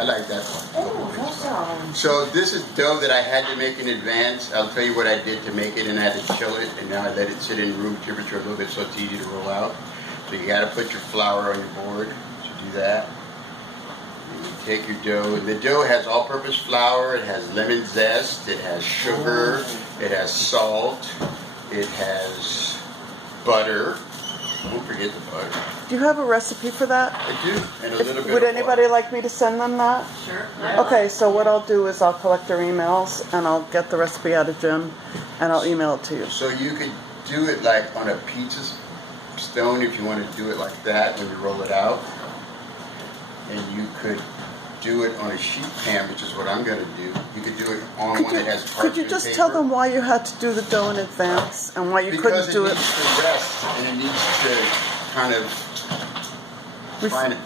I like that one. Oh, So this is dough that I had to make in advance. I'll tell you what I did to make it, and I had to chill it, and now I let it sit in room temperature a little bit so it's easy to roll out. So you got to put your flour on your board to do that. And you take your dough. The dough has all-purpose flour. It has lemon zest. It has sugar. It has salt. It has butter. Don't forget the butter. Do you have a recipe for that? I do, and a little bit Would of anybody water. like me to send them that? Sure. Okay, so what I'll do is I'll collect their emails and I'll get the recipe out of Jim and I'll email it to you. So you could do it like on a pizza stone if you want to do it like that when you roll it out. And you could do it on a sheet pan, which is what I'm going to do. You could do it on one that has parchment Could you just paper. tell them why you had to do the dough in advance and why you Because couldn't do it? Because it needs to rest and it needs to kind of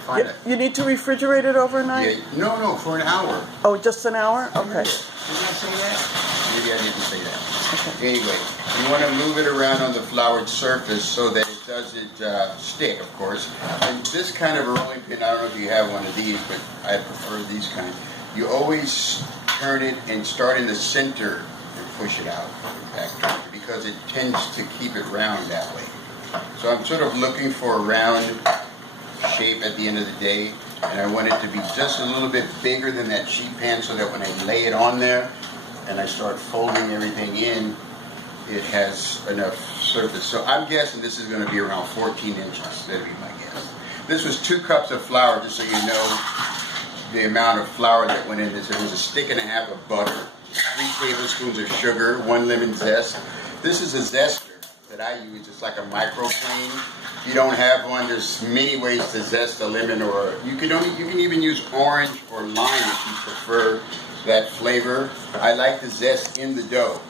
find it. You need to refrigerate it overnight? Yeah, no, for an hour. Oh, just an hour? Okay. Did I say that? Maybe I didn't say that. Okay. Anyway, you want to move it around on the floured surface so that it doesn't stick, of course. And this kind of a rolling pin, I don't know if you have one of these, but I prefer these kind. You always turn it and start in the center and push it out back because it tends to keep it round that way. So I'm sort of looking for a round shape at the end of the day, and I want it to be just a little bit bigger than that sheet pan so that when I lay it on there and I start folding everything in, it has enough surface. So I'm guessing this is going to be around 14 inches. That'd be my guess. This was 2 cups of flour, just so you know the amount of flour that went in this. It was a stick and a half of butter, 3 tablespoons of sugar, 1 lemon zest. This is a zester that I use. It's like a microplane. If you don't have one, there's many ways to zest a lemon, or you can even use orange or lime if you prefer that flavor. I like the zest in the dough.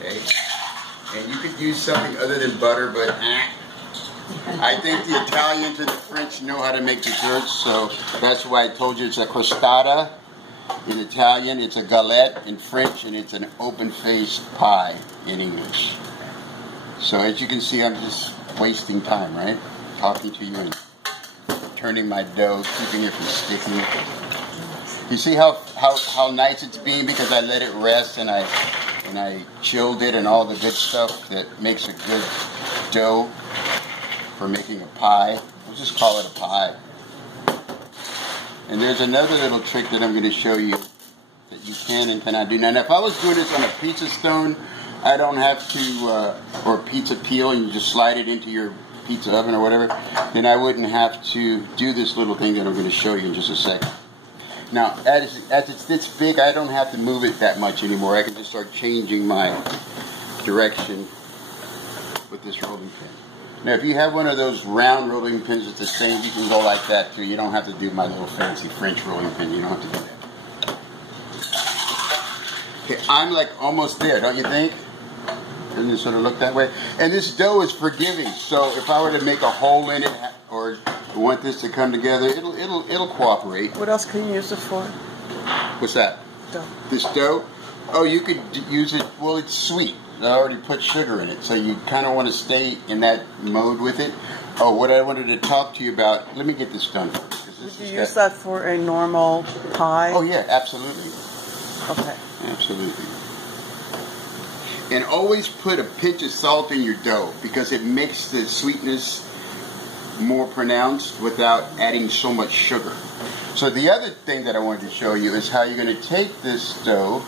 Okay, and you could use something other than butter, but I think the Italians and the French know how to make desserts, so that's why I told you it's a crostata in Italian, it's a galette in French, and it's an open-faced pie in English. So as you can see, I'm just wasting time, right? Talking to you and turning my dough, keeping it from sticking. You see how nice it's being because I let it rest and I chilled it and all the good stuff that makes a good dough for making a pie. We'll just call it a pie. And there's another little trick that I'm going to show you that you can and cannot do. Now if I was doing this on a pizza stone, I don't have to, or pizza peel, and you just slide it into your pizza oven or whatever, then I wouldn't have to do this little thing that I'm going to show you in just a second. Now, as it's this big, I don't have to move it that much anymore. I can just start changing my direction with this rolling pin. Now, if you have one of those round rolling pins that's the same, you can go like that too. You don't have to do my little fancy French rolling pin. You don't have to do that. Okay, I'm like almost there, don't you think? Doesn't it sort of look that way? And this dough is forgiving, so if I were to make a hole in it or want this to come together, it'll cooperate. What else can you use it for? What's that? Dough. This dough? Oh, you could use it, well, it's sweet. I already put sugar in it, so you kind of want to stay in that mode with it. Oh, what I wanted to talk to you about, let me get this done first. Would you use that for a normal pie? Oh, yeah, absolutely. Okay. Absolutely. And always put a pinch of salt in your dough because it makes the sweetness more pronounced without adding so much sugar. So the other thing that I wanted to show you is how you're going to take this dough,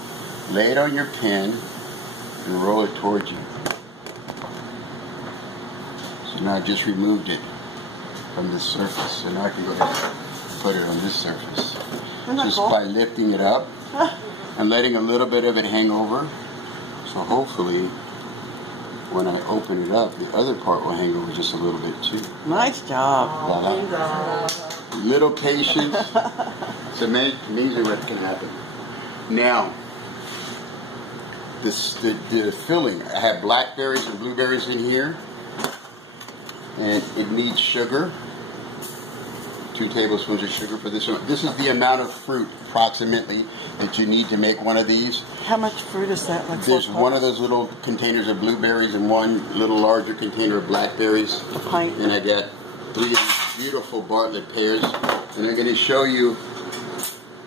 lay it on your pan, and roll it towards you. So now I just removed it from this surface. So now I can go ahead and put it on this surface. Just by lifting it up and letting a little bit of it hang over. So hopefully, when I open it up, the other part will hang over just a little bit too. Nice job. Voila. Little patience. It's amazing what can happen. Now, the filling. I have blackberries and blueberries in here, and it needs sugar. 2 tablespoons of sugar for this one. This is the amount of fruit, approximately, that you need to make one of these. How much fruit is that? Like There's one of those little containers of blueberries and one little larger container of blackberries. A pint. And I got 3 beautiful Bartlett pears. And I'm going to show you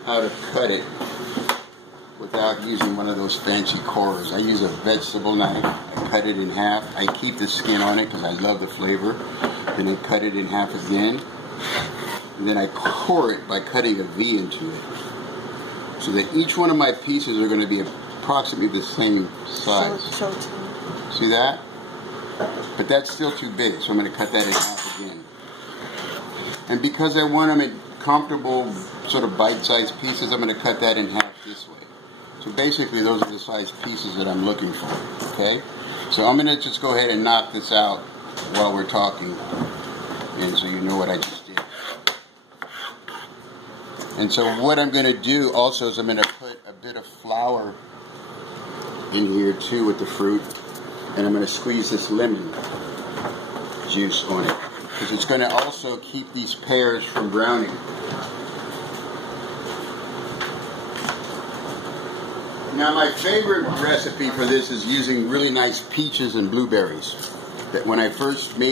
how to cut it without using one of those fancy quarters. I use a vegetable knife. I cut it in half. I keep the skin on it because I love the flavor. Then I cut it in half again. And then I core it by cutting a V into it. So that each one of my pieces are going to be approximately the same size. See that? But that's still too big, so I'm going to cut that in half again. And because I want them in comfortable sort of bite-sized pieces, I'm going to cut that in half this way. So basically those are the size pieces that I'm looking for, okay? So I'm going to just go ahead and knock this out while we're talking, and so you know what I just did. And so what I'm going to do also is I'm going to put a bit of flour in here too with the fruit, and I'm going to squeeze this lemon juice on it because it's going to also keep these pears from browning. Now my favorite recipe for this is using really nice peaches and blueberries. That when I first made